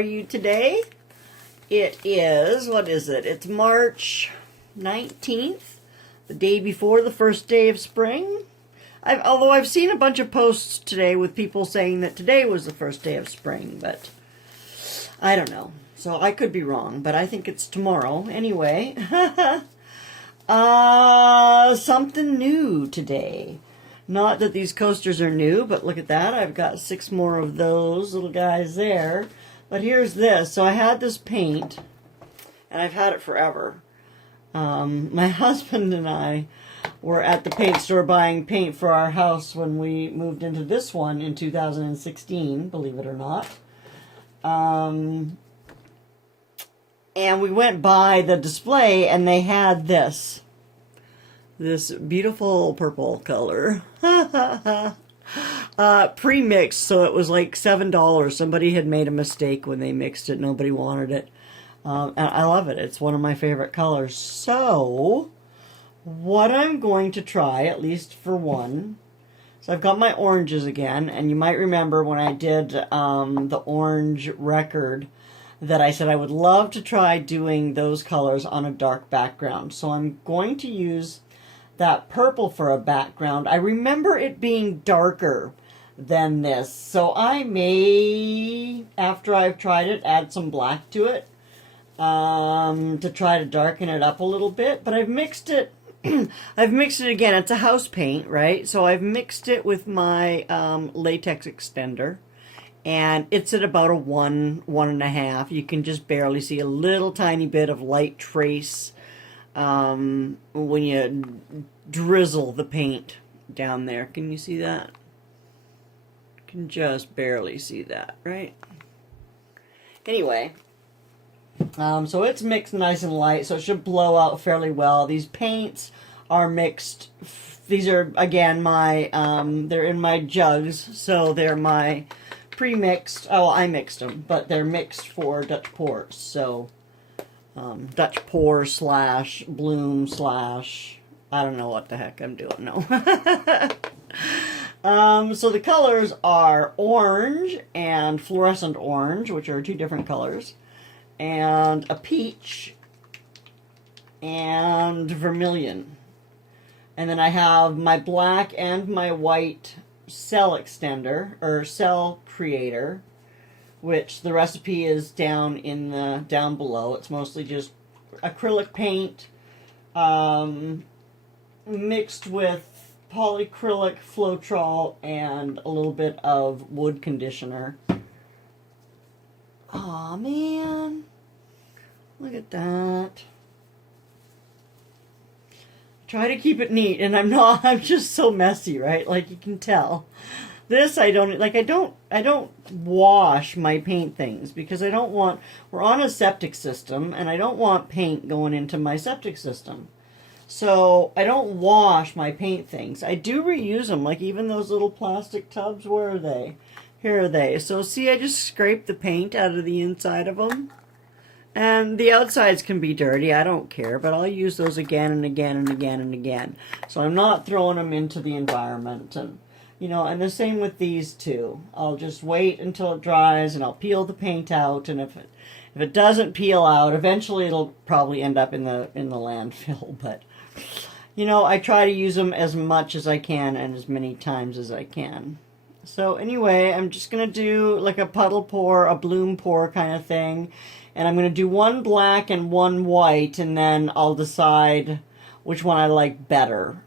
are you today? It is, what is it? It's March 19th, the day before the first day of spring. Although I've seen a bunch of posts today with people saying that today was the first day of spring, but I don't know. So I could be wrong, but I think it's tomorrow. Anyway, something new today. Not that these coasters are new, but look at that. I've got 6 more of those little guys there. But here's this. So I had this paint, and I've had it forever. My husband and I were at the paint store buying paint for our house when we moved into this one in 2016, believe it or not. And we went by the display, and they had this beautiful purple color. Pre-mixed, so it was like $7. Somebody had made a mistake when they mixed it. Nobody wanted it. And I love it. It's one of my favorite colors. So what I'm going to try, at least for one, so I've got my oranges again, and you might remember when I did the orange record that I said I would love to try doing those colors on a dark background. So I'm going to use that purple for a background. I remember it being darker than this, so I may, after I've tried it, add some black to it to try to darken it up a little bit. But I've mixed it. I've mixed it again. It's a house paint, right? So I've mixed it with my latex extender. And it's at about a 1.5. You can just barely see a little tiny bit of light trace when you drizzle the paint down there. Can you see that? You can just barely see that, right? Anyway, so it's mixed nice and light, so it should blow out fairly well. These paints are mixed. These are, again, my, they're in my jugs, so they're my pre-mixed. Oh, I mixed them, but they're mixed for Dutch pours. So Dutch pour / bloom / I don't know what the heck I'm doing. No. So the colors are orange and fluorescent orange, which are 2 different colors, and a peach and vermilion. And then I have my black and my white cell extender, or cell creator, which the recipe is down below. It's mostly just acrylic paint mixed with Polycrylic Floetrol and a little bit of wood conditioner. Aw, man, look at that. Try to keep it neat, and I'm just so messy, right? Like you can tell. This I don't wash my paint things because I don't want, we're on a septic system and I don't want paint going into my septic system. So I don't wash my paint things. I do reuse them, like even those little plastic tubs, where are they? Here are they. So see, I just scrape the paint out of the inside of them. And the outsides can be dirty, I don't care, but I'll use those again and again and again and again. So I'm not throwing them into the environment. And you know, and the same with these two. I'll just wait until it dries and I'll peel the paint out, and if it doesn't peel out, eventually it'll probably end up in the landfill. But you know, I try to use them as much as I can and as many times as I can. So anyway, I'm just going to do like a puddle pour, a bloom pour kind of thing. And I'm going to do 1 black and 1 white, and then I'll decide which one I like better.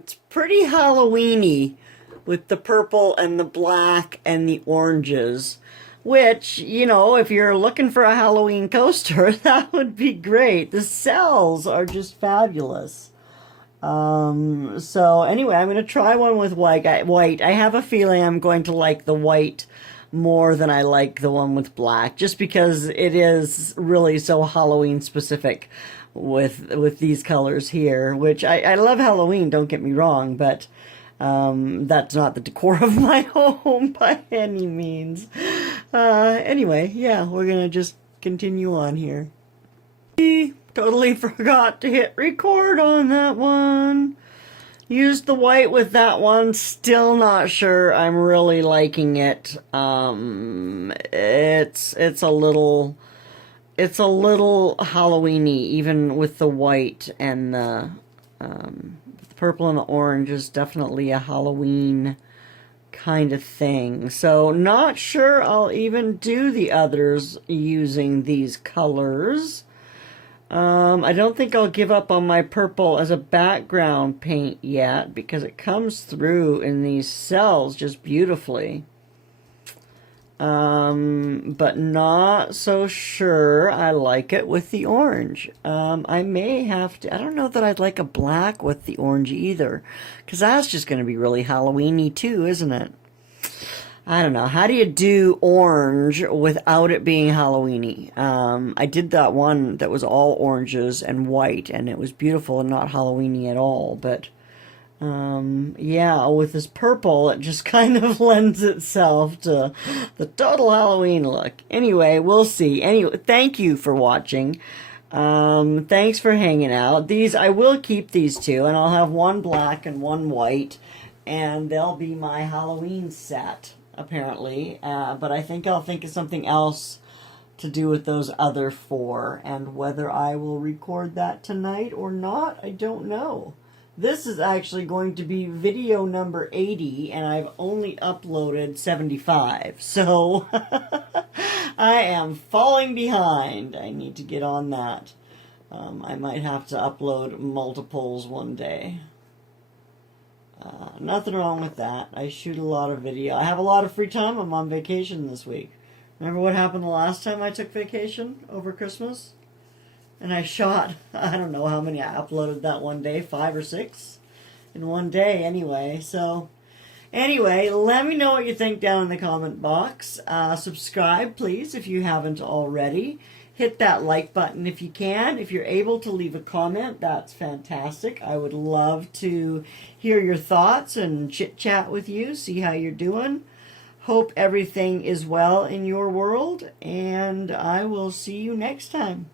It's pretty Halloween-y with the purple and the black and the oranges. Which, you know, if you're looking for a Halloween coaster, that would be great. The cells are just fabulous. So anyway, I'm going to try one with white. I have a feeling I'm going to like the white more than I like the one with black, just because it is really so Halloween specific with these colors here, which I love Halloween, don't get me wrong, but that's not the decor of my home by any means. Anyway, yeah, we're gonna just continue on here. Totally forgot to hit record on that one. Used the white with that one. Still not sure I'm really liking it. It's a little Halloween-y, even with the white, and the purple and the orange is definitely a Halloween kind of thing. So not sure I'll even do the others using these colors. I don't think I'll give up on my purple as a background paint yet, because it comes through in these cells just beautifully. But not so sure I like it with the orange. I may have to, I don't know that I'd like a black with the orange either, because that's just going to be really Halloween-y too, isn't it? I don't know. How do you do orange without it being Halloween-y? I did that one that was all oranges and white, and it was beautiful and not Halloween-y at all, but yeah, with this purple, it just kind of lends itself to the total Halloween look. Anyway, we'll see. Anyway, thank you for watching. Thanks for hanging out. These, I will keep these two, and I'll have one black and one white, and they'll be my Halloween set, apparently. But I think I'll think of something else to do with those other four, and whether I will record that tonight or not, I don't know. This is actually going to be video number 80, and I've only uploaded 75, so I am falling behind. I need to get on that. I might have to upload multiples one day. Nothing wrong with that. I shoot a lot of video. I have a lot of free time. I'm on vacation this week. Remember what happened the last time I took vacation over Christmas? And I shot, I don't know how many I uploaded that one day, 5 or 6 in one day anyway. So, anyway, let me know what you think down in the comment box. Subscribe, please, if you haven't already. Hit that like button if you can. If you're able to leave a comment, that's fantastic. I would love to hear your thoughts and chit-chat with you, see how you're doing. Hope everything is well in your world, and I will see you next time.